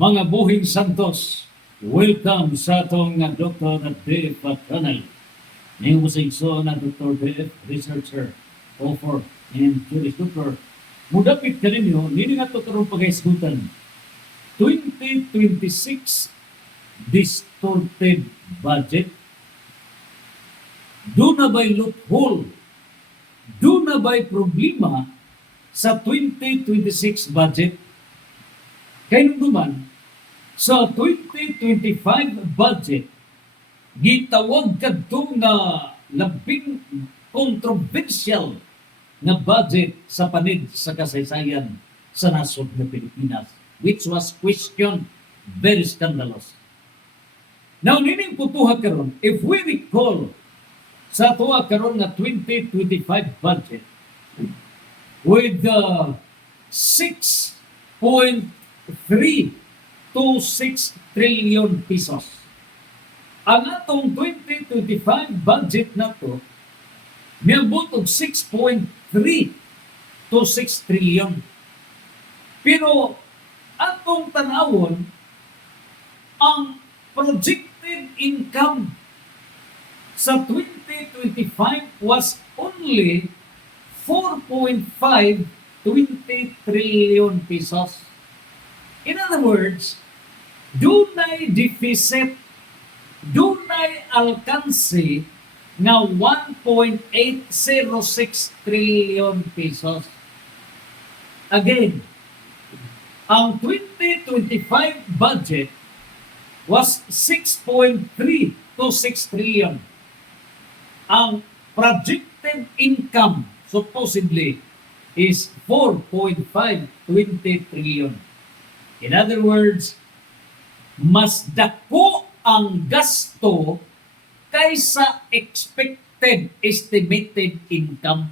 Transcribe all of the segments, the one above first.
Mga buhing santos, welcome sa atong Dr. Dave Channel. Ngayon mo sa igso na Dr. Dave, researcher, author, and Juris Doctor. Mudapit ka ninyo, nini nga ito karong pag-iskutan. 2026 distorted budget. Doon na ba'y loophole? Doon na ba'y problema sa 2026 budget? Kaya naman, sa 2025 budget, gitawag kadto nga labing controversial nga budget sa panid sa kasaysayan sa nasod ng Pilipinas, which was questioned, very scandalous. Now, nining putuha karon, if we recall sa tuwa karon nga 2025 budget with 6.326 trillion pesos. Ang atong 2025 budget na to, miabot og 6.326 trillion. Pero atong tanawon, ang projected income sa 2025 was only 4.520 trillion pesos. In other words, dunay deficit, dunay alkansi nga 1.806 trillion pesos. Again, ang 2025 budget was 6.326 trillion. Ang projected income supposedly is 4.520 trillion. In other words, mas dako ang gasto kaysa expected estimated income.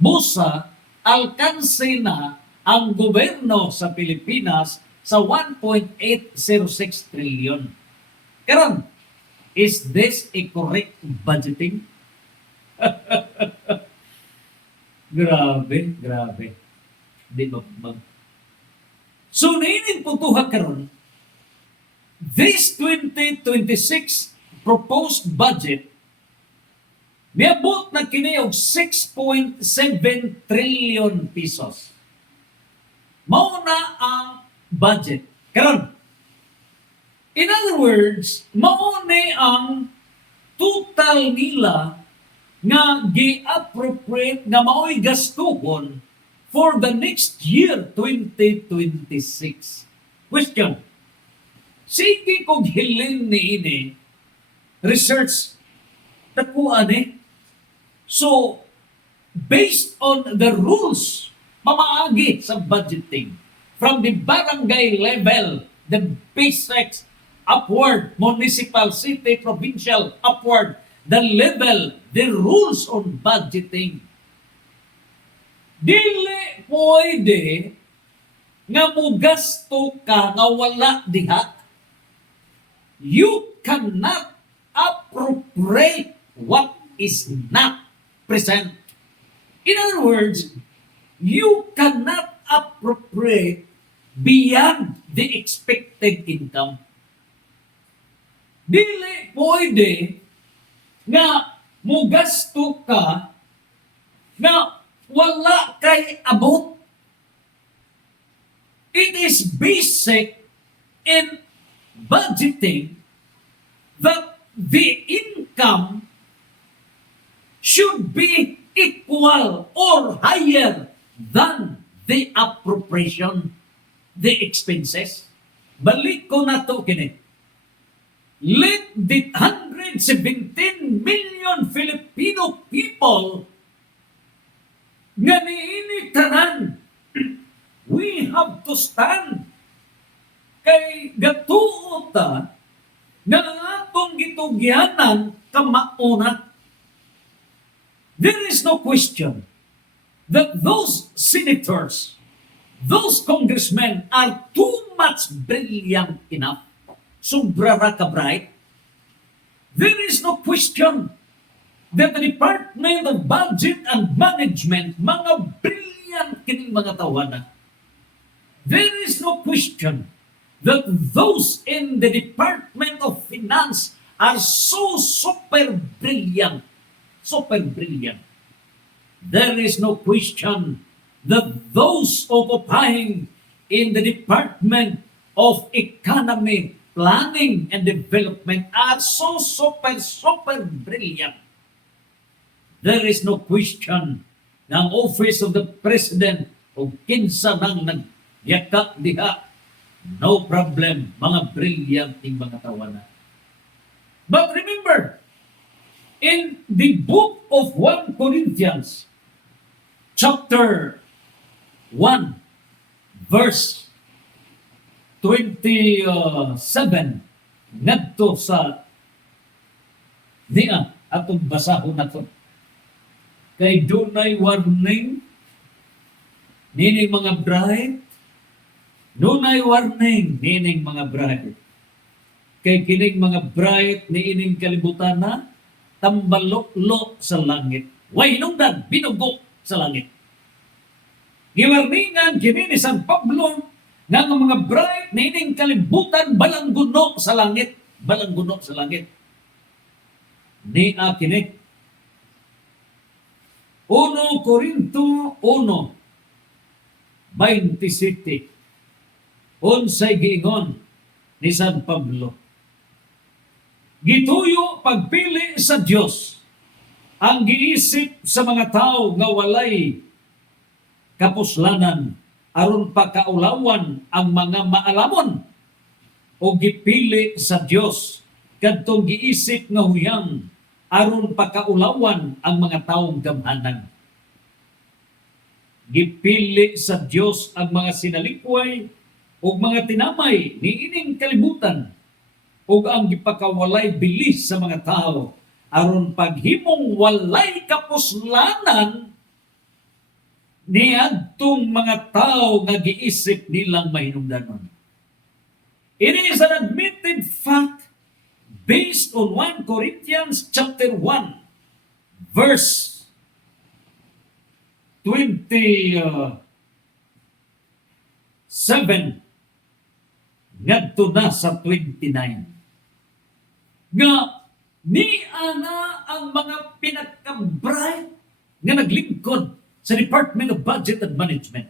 Busa, alkanse na ang gobyerno sa Pilipinas sa 1.806 trillion. Karon, is this a correct budgeting? Grabe. Di ba So, nainin po tuha karon, this 2026 proposed budget, miabot na kini og 6.7 trillion pesos. Mao na ang budget. Karon, in other words, mao ni ang total nila nga gi-appropriate nga mao'y gastuhon for the next year, 2026. Question. Sige kong hiling ni ini, research, takuan eh. So, based on the rules, mamaagi sa budgeting, from the barangay level, the basics, upward, municipal, city, provincial, upward, the level, the rules on budgeting. Dili pwede nga mugasto ka nga wala diha. You cannot appropriate what is not present. In other words, you cannot appropriate beyond the expected income. Dili pwede nga mugasto ka nga wala kay abot. It is basic in budgeting that the income should be equal or higher than the appropriation, the expenses. Balik ko na to kini. Let the 117 million Filipino people nga niini tanan, we have to stand kay gatuo ta nga ang atong gitugyanan kamauna. There is no question that those senators, those congressmen are too much brilliant enough. Sobra ra ka bright. There is no question that the Department of Budget and Management, mga brilliant kining mga tawanan. There is no question that those in the Department of Finance are so super brilliant. Super brilliant. There is no question that those occupying in the Department of Economy, Planning and Development are so super brilliant. There is no question na ang Office of the President o kinsa nang nagyaka diha, no problem, mga brilliant yung mga tawanan. But remember, in the book of 1 Corinthians, chapter 1, verse 27, ngadto sa niya atong basahon nato. Kay dunay warning nining mga bride, dunay warning nining mga bride. Kay kining mga bride niining kalibutan na tambaloklo sa langit. Way hinungdan, binugo sa langit. Giwarningan kini ni San Pablo nga ang mga bride niining kalibutan balangguno sa langit. Balangguno sa langit. Ni kini 1 Corinto 1:27. Unsay giingon ni San Pablo? Gituyo pagpili sa Dios ang giisip sa mga tao nga walay kapuslanan aron pakaulawan ang mga maalamon, o gipili sa Dios kadtong giisip nga huyang aron pakaulawan ang mga taong gamhanan. Gipili sa Dios ang mga sinalikway ug mga tinamay niining kalibutan, ug ang gipakawalay bilis sa mga tao aron paghimong walay kapuslanan niadtong mga tao nga giisip nilang mahinungdanon. It is an admitted fact based on 1 Corinthians chapter 1, verse 27 ngadto na sa 29. Nga ni ana ang mga pinaka-bright nga naglingkod sa Department of Budget and Management,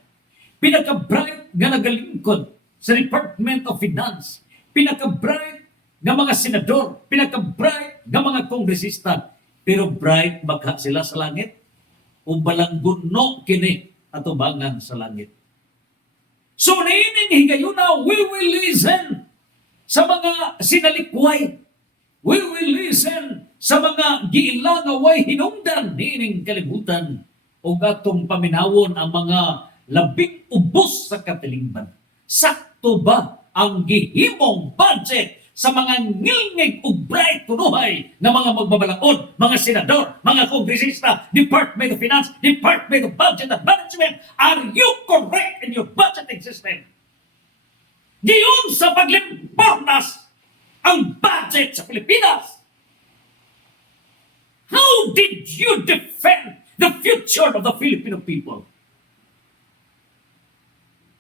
pinaka-bright nga nagalingkod sa Department of Finance, pinaka-bright nga mga senador, pinaka-bright nga mga kongresista, pero bright baka sila sa langit o balangguno kini atubangan sa langit. So niining higayuna, we will listen sa mga sinalikway, we will listen sa mga giilangaway hinungdan niining kalibutan, o atong paminawon ang mga labing ubos sa katilingban. Sakto ba ang gihimong budget sa mga ngilngig ug bright kunuhay na mga magbabalaod, mga senador, mga kongresista, Department of Finance, Department of Budget and Management? Are you correct in your budgeting system? Giyon sa paglimpornas ang budget sa Pilipinas. How did you defend the future of the Filipino people?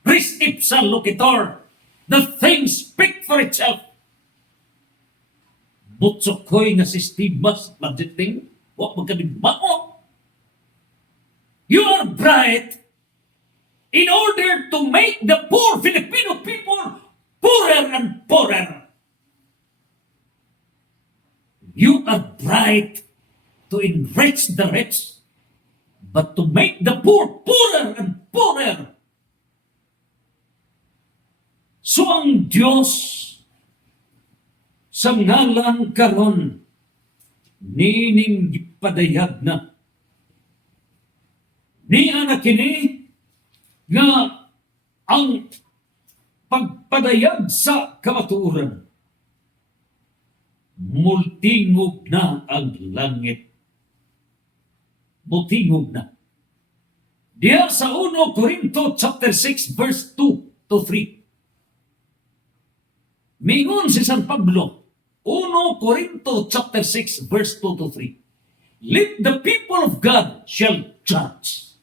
Res ipsa loquitur, the things speak for itself. Butsokoy nga sistema sa budgeting, huwag magkadimao. You are bright in order to make the poor Filipino people poorer and poorer. You are bright to enrich the rich, but to make the poor poorer and poorer. So ang Diyos sa ngalan karon nining gipadayag na niya na kini nga ang pagpadayag sa kamatuoran, multingog na ang langit. Multingog na. Diya sa 1 Corinto chapter 6 verse 2 to 3. Mingon si San Pablo, 1 Corinto chapter 6 verse 2 to 3. Let the people of God shall judge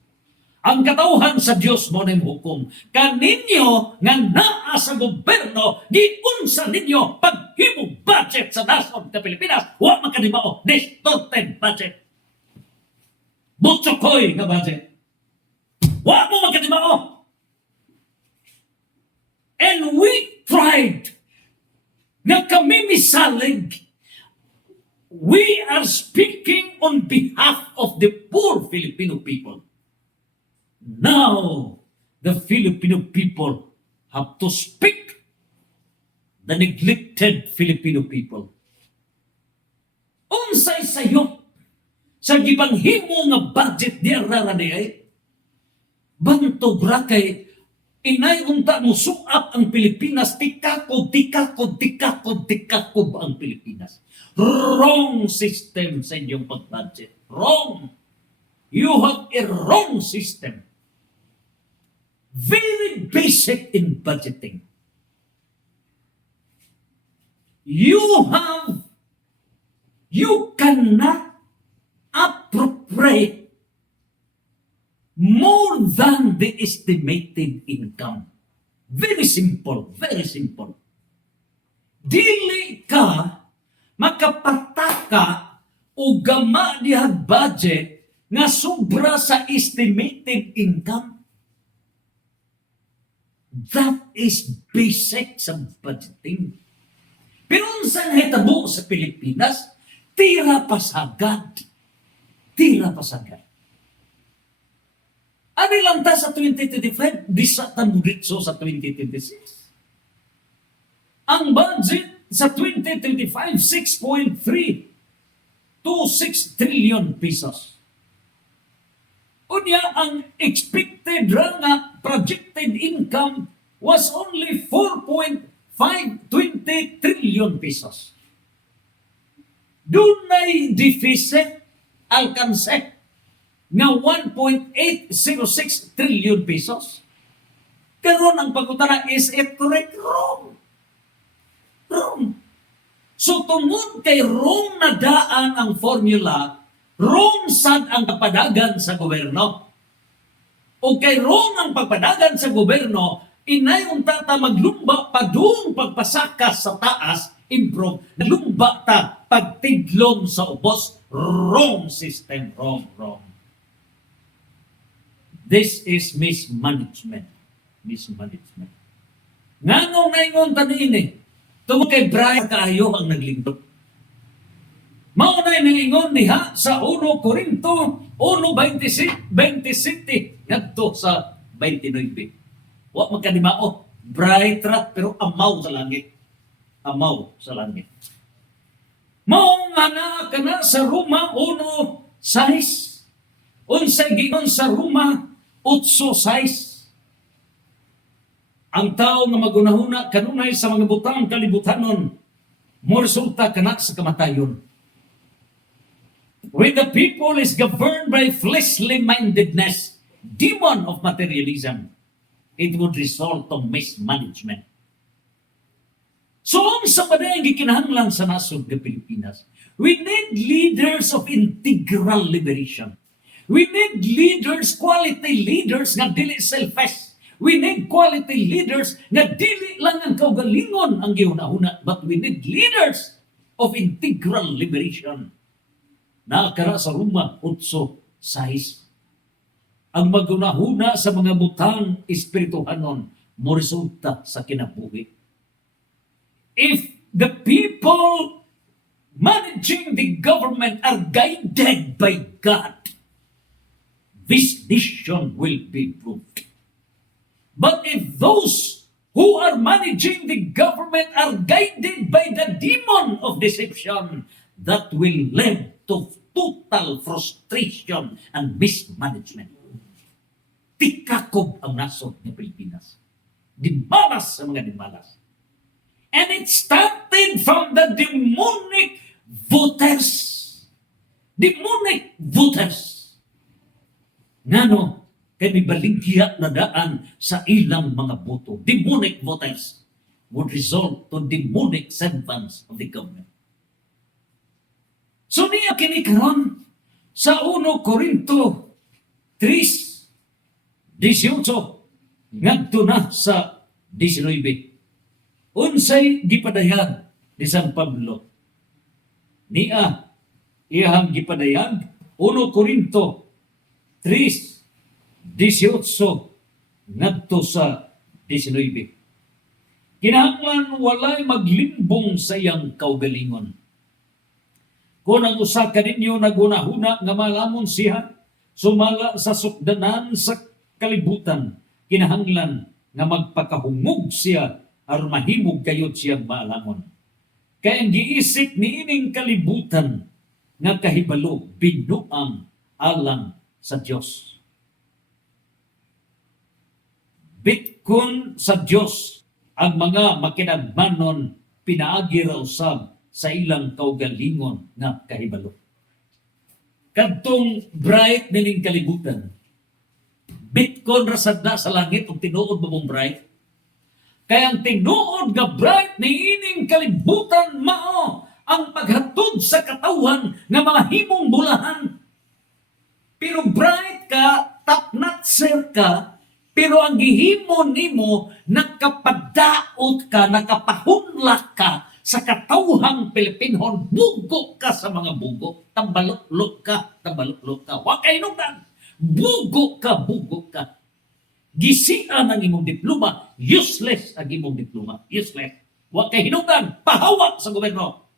Ang katawhan sa Dios mo na hukom. Kaninyo nga naa sa gobyerno, giunsa ninyo paghimo budget sa nasod ng Pilipinas, wa man kanimao distorted budget. Butsokoy nga budget. Wa mo man kanimao. And we tried na kami misalig. We are speaking on behalf of the poor Filipino people. Now, the Filipino people have to speak the neglected Filipino people. Unsay sayo sa gibanghimo nga budget di ararani ay bantog ra kay inay unta mo suap ang Pilipinas, tikakob ang Pilipinas. Wrong system sa inyong pag-budget. Wrong. You have a wrong system. Very basic in budgeting. You cannot appropriate more than the estimated income. Very simple, very simple. Dili ka makapataka o gama diha budget nga sobra sa estimated income. That is basic sa budgeting. Pero unsa nahitabo sa Pilipinas, tira pasagad. Tira pasagad. Ano lang ta sa 2025, di sa tamuditso sa 2026. Ang budget sa 2025, 6.3 to 6 trillion pesos. Unya, ang expected nga projected income was only 4.520 trillion pesos. Dunay deficit alkanse nga 1.806 trillion pesos. Karon ang pagkutana, is it correct? Wrong. Wrong. So tungod kay wrong na daan ang formula, wrong sad ang pagpadagan sa gobyerno. O kay wrong ang pagpadagan sa gobyerno, inay unta ta maglumba padung pagpasakas sa taas, improve, lumba ta pagtiglom sa ubos. Wrong system, wrong. This is mismanagement. Mismanagement. Nganong naingon tanini, tungod kay Brian kaayo ang naglingkod. Maunay nangingon diha sa 1 Corinto 1:27 ngadto sa 29. Wa magkanimao, bright rat pero amaw sa langit. Amaw sa langit. Mao nga kana sa Roma 1:6. Unsay giingon sa Roma 8:6. Ang tao nga magunahuna kanunay sa mga butang kalibutanon mo resulta kana sa kamatayon. When the people is governed by fleshly mindedness, demon of materialism, it would result to mismanagement. So, sa padayang gikinahanglan sa nasod ng Pilipinas, we need leaders of integral liberation. We need leaders, quality leaders nga dili selfish. We need quality leaders nga dili lang ang kaugalingon ang gihuna-huna, but we need leaders of integral liberation. Nakakara sa Roma 8:6. Ang magunahuna sa mga butang espirituhanon mo resulta sa kinabuhi. If the people managing the government are guided by God, this nation will be improved. But if those who are managing the government are guided by the demon of deception, that will lead to total frustration and mismanagement. Tikakob ang nasod ng Pilipinas. Dimalas sa mga dimalas. And it started from the demonic voters. Demonic voters. Ngano, kay may baligya na daan sa ilang mga boto. Demonic voters would result to demonic servants of the government. So niya kinikaroon sa 1 Corinto 3, 18 ngadto na sa 19. Unsay gipadayag ni San Pablo? Niya iyang gipadayag 1 Corinto 3:18 ngadto sa 19. Kinahanglan walay maglimbong sa iyang kaugalingon. Kung ang usa ka ninyo nagunahuna nga malamon siya, sumala sa sukdanan sa kalibutan, kinahanglan nga magpakahungog siya aron mahimog kayod siyang maalamon. Kaya ang giisip niining kalibutan nga kahibalo binuang alang sa Dios. Bitkon sa Dios ang mga makinagmanon pinaagi raw usab sa ilang kaugalingon nga kahibalo. Kadtong bright nining kalibutan, bitkon rasad na sa langit ug tinuod mo mong bright. Kaya ang tinuod nga bright niining kalibutan mao ang paghatod sa katawhan nga mga himong bulahan. Pero bright ka, top-notcher ka, pero ang gihimo nimo nakapadaot ka, nakapahunlak ka sa katawhang Pilipinhon, bugo ka sa mga bugo, tambalok ka. Wa kay nungdan, bugo ka. Gisian ang imong diploma, useless ang imong diploma, useless. Wa kay hinungdan, pahawak sa gobyerno.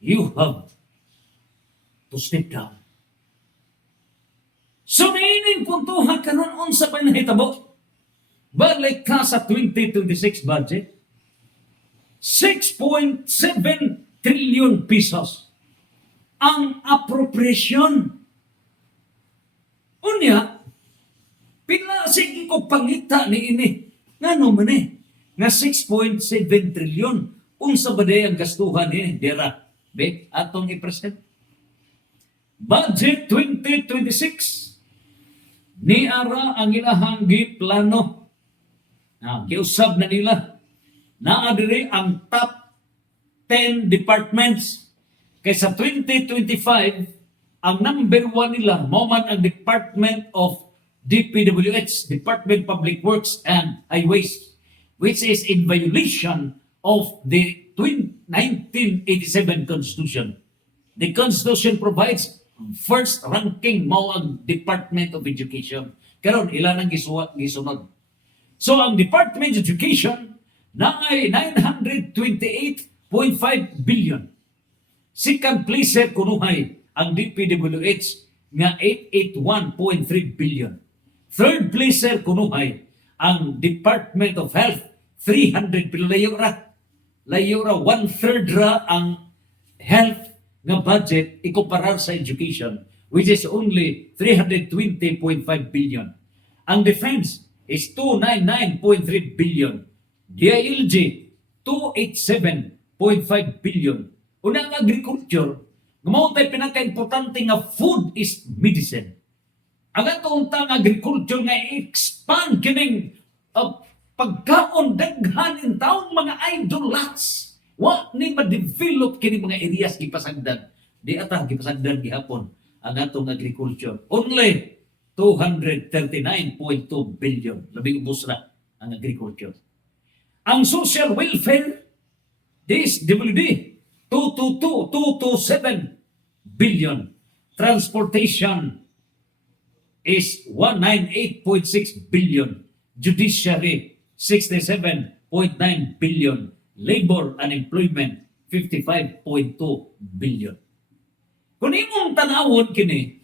You have to step down. So nainin puntuhan karon unsa pa nahitabo? Balik ka sa 2026 budget, 6.7 trillion pesos ang appropriation. Unya, pila sige ko pangita ni ini. Ngano man nga 6.7 trillion. Unsa ba day ang gastuhan ni dera? Be, atong i-present. Budget 2026. Ni ara ang ilahang giplano. Giusab na nila. Naa diri ang top 10 departments. Kaysa 2025, ang number 1 nila, mao man ang Department of DPWH, Department of Public Works and Highways, which is in violation of the 1987 Constitution. The Constitution provides first ranking mao ang Department of Education. Karon ilan ang gisunod. So ang Department of Education na ay 928.5 billion. Second place kunuhay ang DPWH nga 881.3 billion. Third place kunuhay ang Department of Health 300 billion. Layo ra 1/3 ra ang health nga budget ikumparar sa education, which is only 320.5 billion. Ang defense is 299.3 billion. DILG 287.5 billion. Unang agriculture, mao tay pinaka-importante nga food is medicine. Ang atong agriculture nga expand kining pagkaon daghan in taong mga idle lots. Wa ni ma-develop kini mga areas gipasagdan. Di ata gipasagdan gihapon ang atong agriculture. Only 239.2 billion. Labing ubos na ang agriculture. Ang social welfare, DSWD, 227 billion. Transportation is 198.6 billion. Judiciary, 67.9 billion. Labor and employment, 55.2 billion. Kung imong tanawon kini,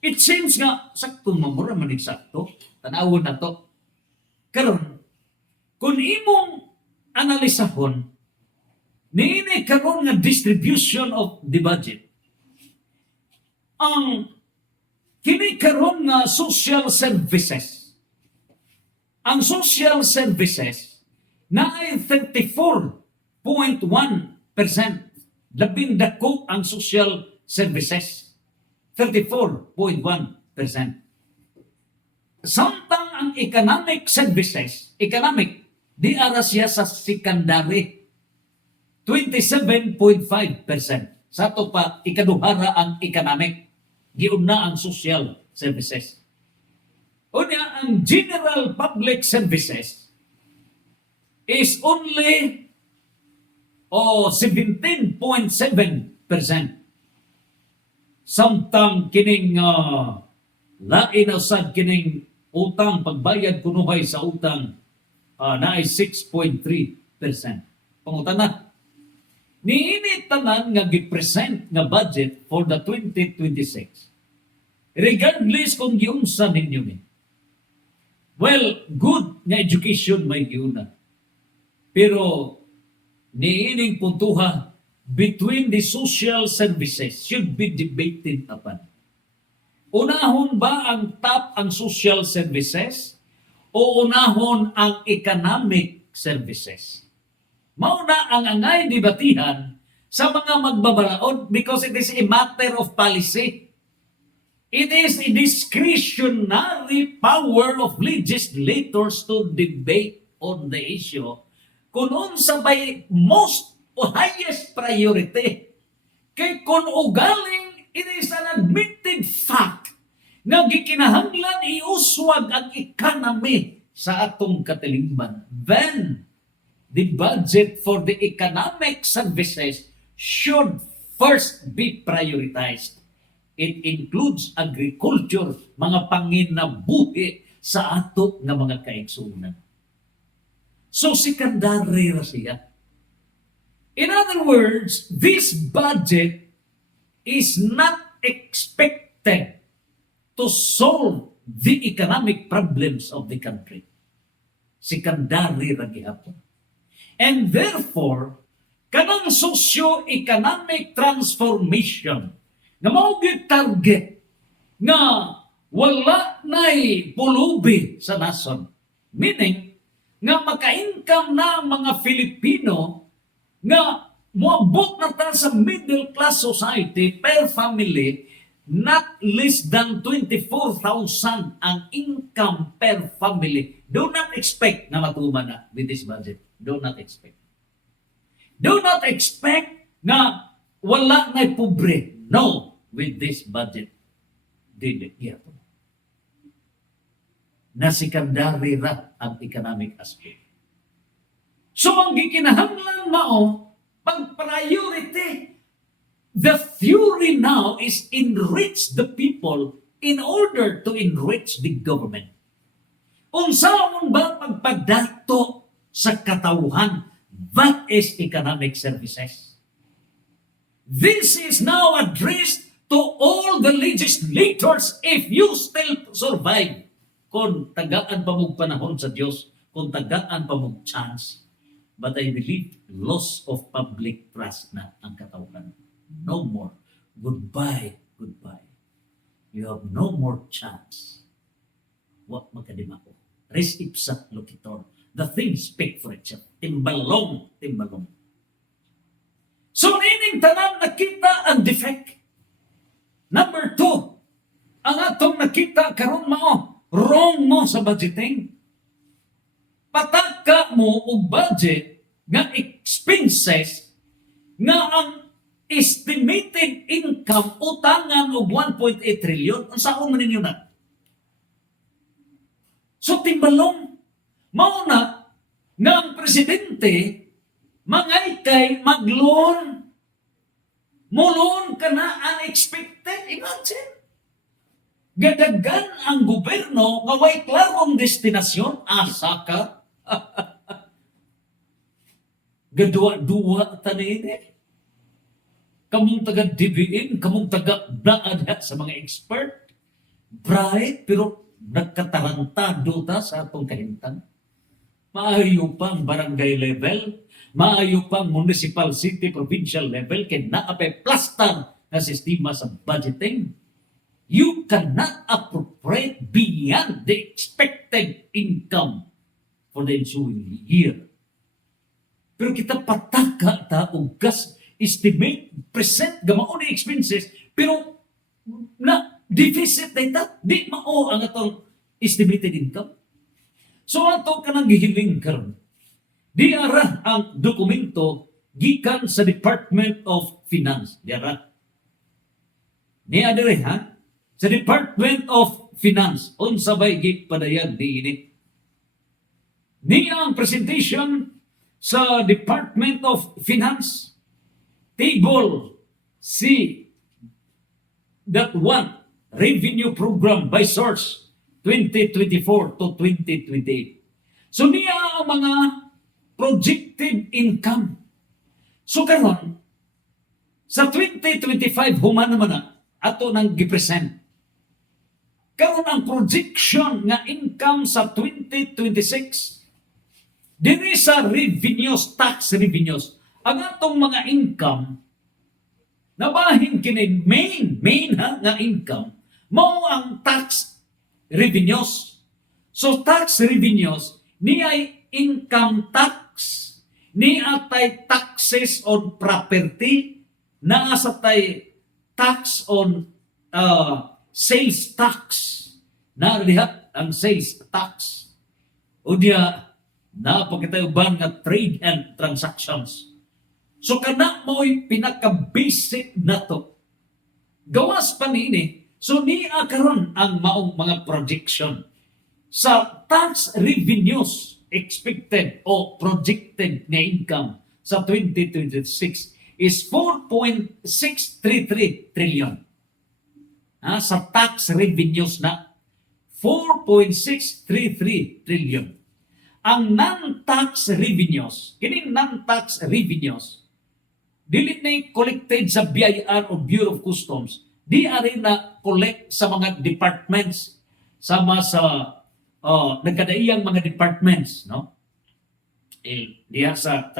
it seems nga sakto mamura man eksakto, tanawon na to. Karon, kung imong analisahon, niini karon nga distribution of the budget, ang kini karon nga social services, ang social services na ay 34.1%. Labing dako ang social services. 34.1%. Samtang ang economic services, di ara siya sa secondary. 27.5%. Sa ito pa, ikaduhara ang economic. Giuna ang social services. Unya, ang general public services is only 17.7%. Samtang kining lain usad kining utang pagbayad kunuhay sa utang na ay 6.3%. Pangutana, niini tanan nga gipresent nga budget for the 2026. Regardless kung giunsa ninyo ni. Well, good nga education may giuna. Pero niining puntuha between the social services should be debated upon. Unahon ba ang top ang social services o unahon ang economic services? Mauna ang angay debatihan sa mga magbabalaod because it is a matter of policy. It is a discretionary power of legislators to debate on the issue kung unsa bay most o highest priority. Kay kung ugaling, it is an admitted fact na gikinahanglan iuswag ang economy sa atong katilingban. Then, the budget for the economic services should first be prioritized. It includes agriculture, mga panginabuhi sa ato nga mga kaigsunan. So, secondary ra siya. In other words, this budget is not expected to solve the economic problems of the country. Secondary ra gihapon. And therefore, kanang socio-economic transformation na mao gyud target nga wala na'y pulubi sa nason. Meaning, nga maka-income na ang mga Filipino nga moabot na ta sa middle class society per family, not less than 24,000 ang income per family. Do not expect na matuman na with this budget. Do not expect. Do not expect na wala na'y pobre. No, with this budget. Dili gyapon. Na secondary ra ang economic aspect. So ang gikinahanglan mao pag-priority. The theory now is enrich the people in order to enrich the government. Unsaon ba pagpadato sa katawhan? That is economic services. This is now addressed to all the legislators if you still survive. Kung tagaan pa mong panahon sa Diyos, kung tagaan pa mong chance. But I believe loss of public trust na ang katawhan. No more. Goodbye, goodbye. You have no more chance. What makadima ko? Res ipsa loquitur. The things speak for itself. Timbalong, timbalong. So, nining tanan nakita ang defect. Number 2, ang atong nakita karon mao, wrong mo sa budgeting. Pataka mo og budget nga expenses nga ang estimated income utangan og 1.8 trillion. Ang saon man ninyo na? So, timbalong. Mao na nga ang presidente mangay kay mag-loan. Mo-loan ka na unexpected. Imagine. Gadagan ang gobyerno nga way klarong destinasyon. Asa ka? Gadua-dua tanin eh. Kamong taga-DBM, kamong taga-daadha sa mga expert. Bright, pero nagkatarantado ta sa atong kahintan. Maayo pang barangay level, maayo pang municipal, city, provincial level, kaya naapay plaster na sistema sa budgeting. You cannot appropriate beyond the expected income for the ensuing year. Pero kita pataka ta og gas estimate, present, gamao ni expenses, pero na deficit na ita, di mao ang atong estimated income. So ato ka nang gihiling karon. Di ara ang dokumento gikan sa Department of Finance. Di ara. Ni adere ha? Sa Department of Finance unsa bay gipadayag niini. Niya ang presentation sa Department of Finance, Table C.1, Revenue Program by Source 2024 to 2028. So niya ang mga projected income. So karon sa 2025 human naman na ato nang gipresent. Karon ang projection nga income sa 2026 diri sa revenues, tax revenues, ang atong mga income nabahin kini main nga income mao ang tax revenues. So tax revenues niay income tax, ni atay taxes on property, naa sa tay tax on sales tax, na lihat ang sales tax. O diya napagkatayuban nga trade and transactions. So kana mo'y pinaka-basic na to. Gawas pa niini, so niya karon ang maong mga projection sa tax revenues expected o projected na income sa 2026 is 4.633 trillion. Sa tax revenues na 4.633 trillion. Ang non-tax revenues, kining non-tax revenues, dili na collected sa BIR o Bureau of Customs, di rin na collect sa mga departments, sama sa nagkadaiyang mga departments, no? Diya sa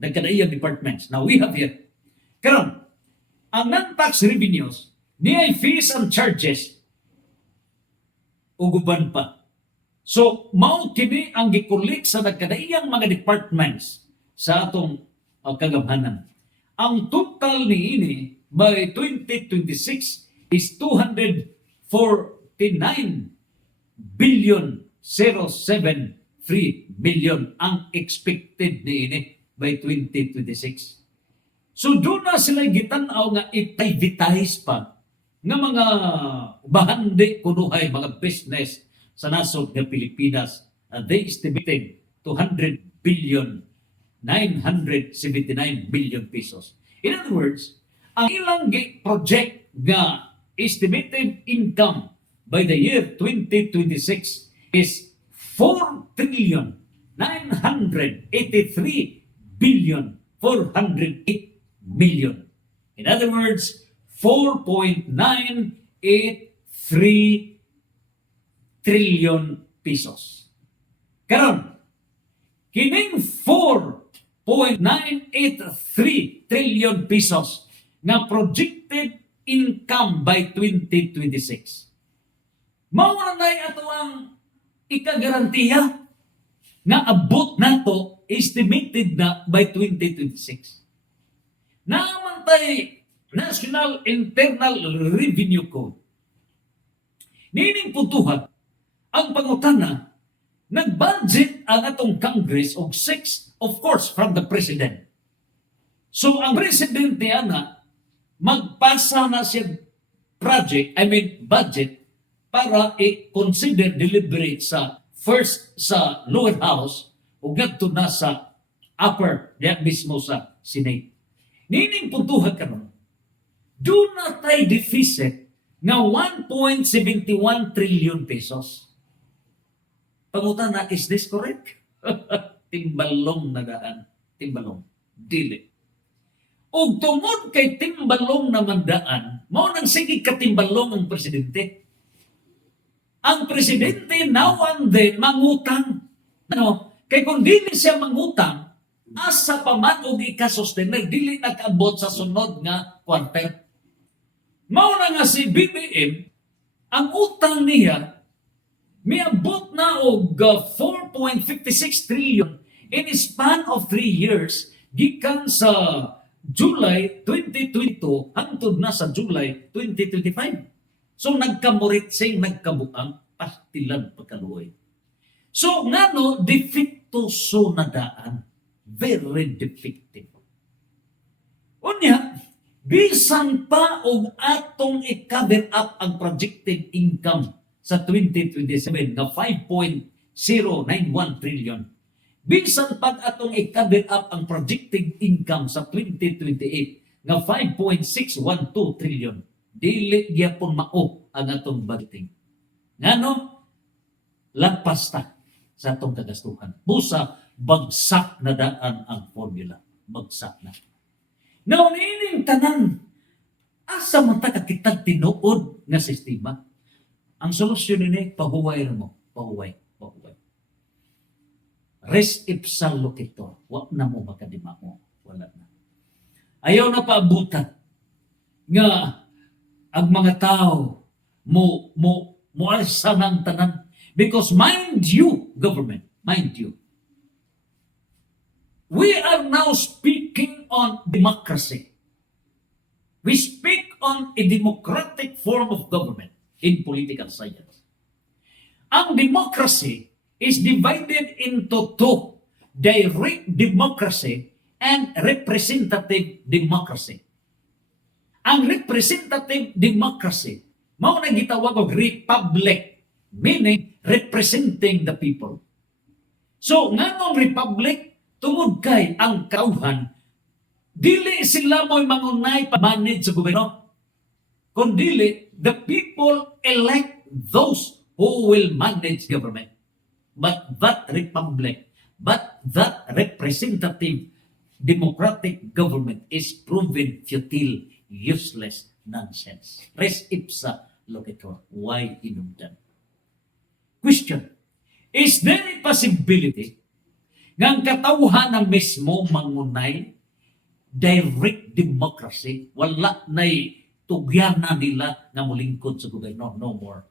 nagkadaiyang departments. Now we have here. Karon, ang non-tax revenues, niya fees and charges, uguban pa. So, mao kini ang gikulik sa nagkadaiyang mga departments sa atong kagabhanan. Ang total niini by 2026 is 249 billion 073 billion ang expected niini by 2026. So, doon na sila gitanaw nga i-privatize pa nga mga bahandi kunuhay, mga business sa nasod ng Pilipinas. They estimated 200 billion 979 billion pesos. In other words, ang ilang project nga estimated income by the year 2026 is 4 trillion 983 billion 408 million. In other words, 4.983 trillion pesos. Karon, kining 4.983 trillion pesos na projected income by 2026. Mao na ato ang ikagarantiya nga abot nato estimated na by 2026. Naman tay National Internal Revenue Code. Nining puntuhan ang pangutana, nag-budget ang atong Congress og 6, of course, from the President. So, ang President niya na, magpasa na siya budget, para i-consider deliberate sa first sa lower house o gadto na sa upper, diyan mismo sa Senate. Nining puntuhan karon, do na tay deficit na 1.71 trillion pesos. Pangutan na, is this correct? Timbalong na daan. Timbalong. Dili. O tungod kay timbalong na mandaan, mao nang sige katimbalong ang presidente. Ang presidente now and then mangutang. Ano? Kay kung dili siya mangutang, asa pa man og ika-sustainer, dili nag-abot sa sunod nga quarter. Mao na nga si BBM, ang utang niya miabot na og 4.56 trillion in a span of 3 years gikan sa July 2022 hangtod na sa July 2025. So nagkamuritsing, nagkabuang, pastilan pagkaluoy. So ngano defectuoso na daan, very defective. Unya, bisan pa og atong i-cover up ang projected income sa 2027 nga 5.091 trillion. Bisan pag atong i-cover up ang projected income sa 2028 nga 5.612 trillion, dili gyapon mao ang atong budgeting. Ngano? Lagpas ta sa atong kagastuhan. Busa, bagsak na daan ang formula. Bagsak na. Now, nining tanan, asa man ta kakitag tinuod nga sistema? Ang solusyon ni pahuway ra mo. Pahuway. Res ipsa locator. Wa na mo makadima mo. Wala na. Ayaw na paabutan nga ang mga tao mo alsa ng tanan. Because mind you, government, mind you, we are now speaking on democracy. We speak on a democratic form of government in political science. Ang democracy is divided into two: direct democracy and representative democracy. Ang representative democracy, mao na gitawag og republic, meaning representing the people. So, nganong republic, tungod kay ang kauhan, dili sila mo'y mangunay pa-manage sa gobyerno. Kundili, the people elect those who will manage government. But that republic, but that representative democratic government is proven futile, useless, nonsense. Res ipsa locator. Why inundan? Question: is there a possibility nga ang katawhan na mismo mangunay direct democracy, wala na'y tugyanan nila nga mulingkod sa gobyerno? No more.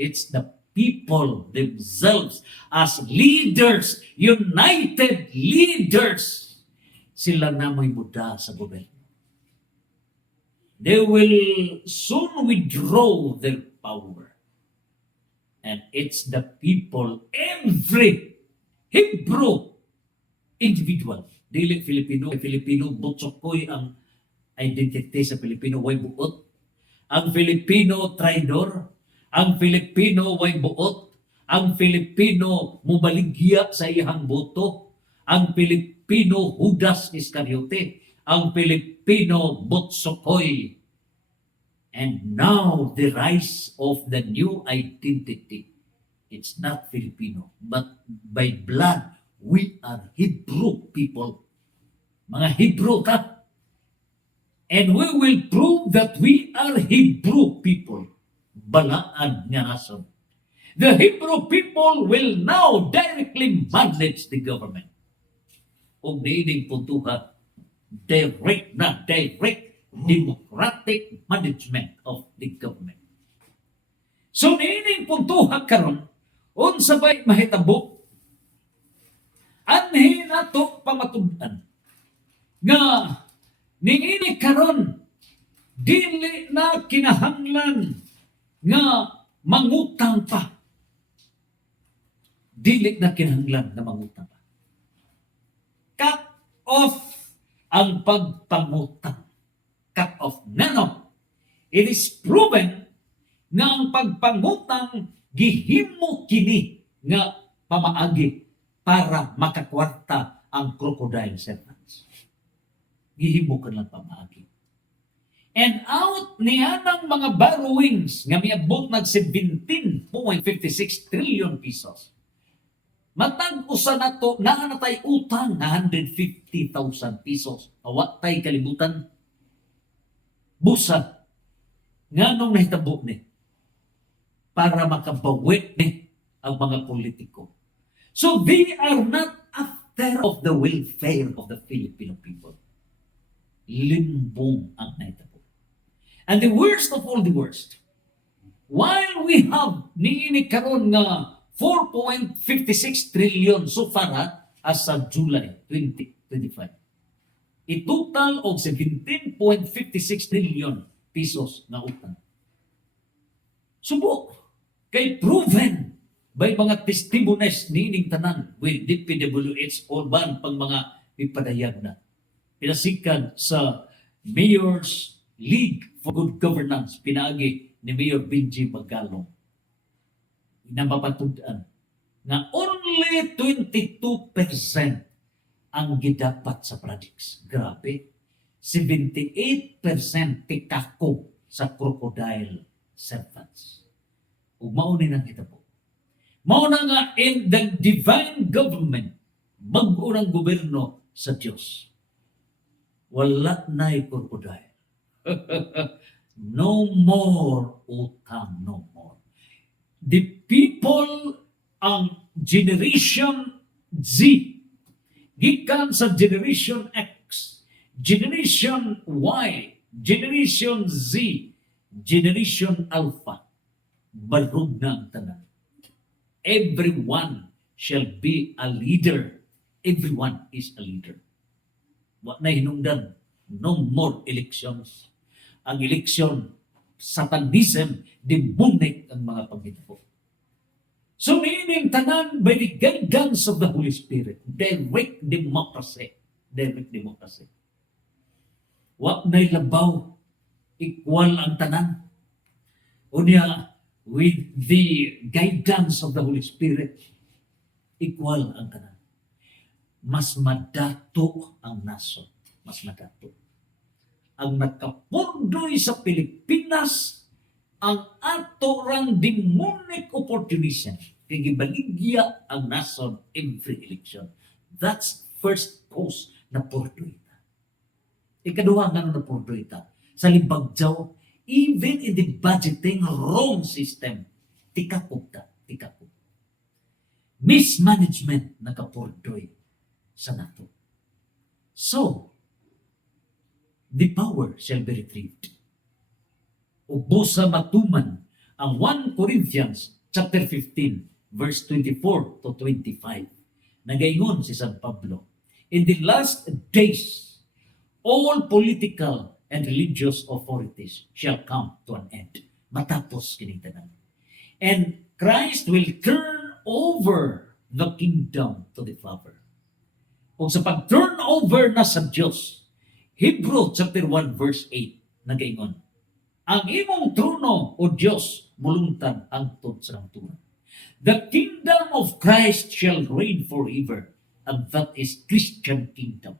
It's the people themselves as leaders, united leaders. Sila na may muda sa gobyerno. They will soon withdraw their power. And it's the people, every Hebrew individual, dili Filipino, butsokoy ang identity sa Filipino, way buot. Ang Filipino traidor, ang Filipino way buot, ang Filipino mubaligya sa iyang boto, ang Filipino Judas Iscariote, ang Filipino butsokoy. And now the rise of the new identity. It's not Filipino, but by blood, we are Hebrew people. Mga Hebrew ta. And we will prove that we are Hebrew people. Balaan nga nason. The Hebrew people will now directly manage the government. Kung niining puntuha, direct democratic management of the government. So niining puntuha karon, unsa bay mahitabo? Anhin ato pamatud-an nga niini karon dili na kinahanglan nga mangutang pa. Dili na kinahanglan na mangutang pa. Cut off ang pagpangutang. Cut off. Nano? It is proven nga ang pagpangutang gihimo kini nga pamaagi para makakwarta ang crocodile servants. Gihimo ka lang pamaagi. And out niya ng mga borrowings nga miabot nag 17.56 trillion pesos. Matag usa nato naa na tay utang nga 150,000 pesos. Awa tay kalibutan. Busa nganong nahitabo ni para makabawi ni ang mga politiko. So they are not after of the welfare of the Filipino people. Limbong ang nahitabo. And the worst of all the worst, while we have niini karon nga 4.56 trillion so far as sa July 2025. I-total og 17.56 trillion pesos na utang. Subok kay proven by mga testimonies niining tanan with DPWH Orban pang mga ipadayag na. Pinasikan sa Mayor's League for Good Governance, pinaagi ni Mayor Benji Magalong. Namapatudan na only 22% ang gidapat sa projects. Grabe. 78% tikako sa crocodile servants. Ug mao ni nang kita po. Mao na nga in the divine government, bag-o ng gobyerno sa Dios. Wala na'y crocodile. No more utang, no more. The people ang Generation Z, gikan sa Generation X, Generation Y, Generation Z, Generation Alpha, barug na ang tanan. Everyone shall be a leader. Everyone is a leader. Wa na hinungdan. No more elections. Ang eleksyon, satanism, demonic ang mga paghinpo. So meaning tanan by the guidance of the Holy Spirit, direct democracy. Direct democracy. Wa na'y labaw, equal ang tanan. Unya, with the guidance of the Holy Spirit, equal ang tanan. Mas madato ang naso. Mas madato. Ang nakapundoy sa Pilipinas, ang ato rang demonic opportunism, kigibaligya ang nason every election. That's first cause na pordoy. Ikaduha nga na pordoy ta. Sa libagjaw, even in the budgeting wrong system, tikakog ta, tikakog. Mismanagement nakapordoy sa nato. So, the power shall be retrieved. Ubusa matuman ang 1 Corinthians chapter 15 verse 24 to 25. Nagaingon si San Pablo, in the last days, all political and religious authorities shall come to an end. Matapos kining tanan. And Christ will turn over the kingdom to the Father. Kung sa pag-turn over na sa Diyos, Hebrew chapter 1 verse 8, nagaingon, ang imong trono, O Diyos, mulungtad hangtod sa nangturan. The kingdom of Christ shall reign forever, and that is Christian kingdom.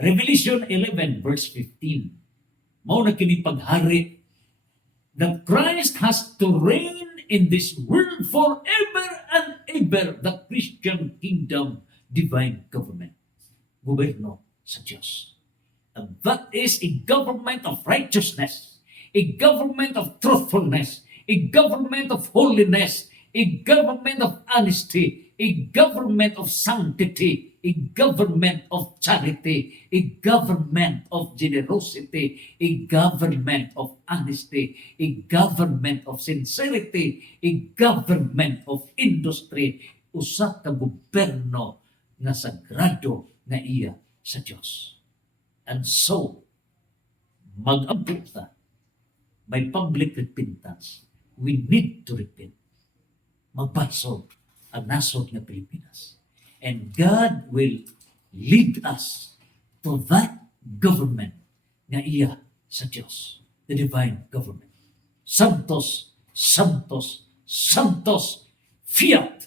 Revelation 11 verse 15, mao na kini paghari that Christ has to reign in this world forever and ever, the Christian kingdom, divine government, gobyerno sa Diyos. And that is a government of righteousness, a government of truthfulness, a government of holiness, a government of honesty, a government of sanctity, a government of charity, a government of generosity, a government of honesty, a government of sincerity, a government of industry, usa ka gobyerno nga sagrado nga iya sa Dios. And so, mag-abot ta by public repentance. We need to repent. Magpasok ang nasod ng Pilipinas. And God will lead us to that government nga iya sa Diyos. The divine government. Santos, Santos, Santos, Fiat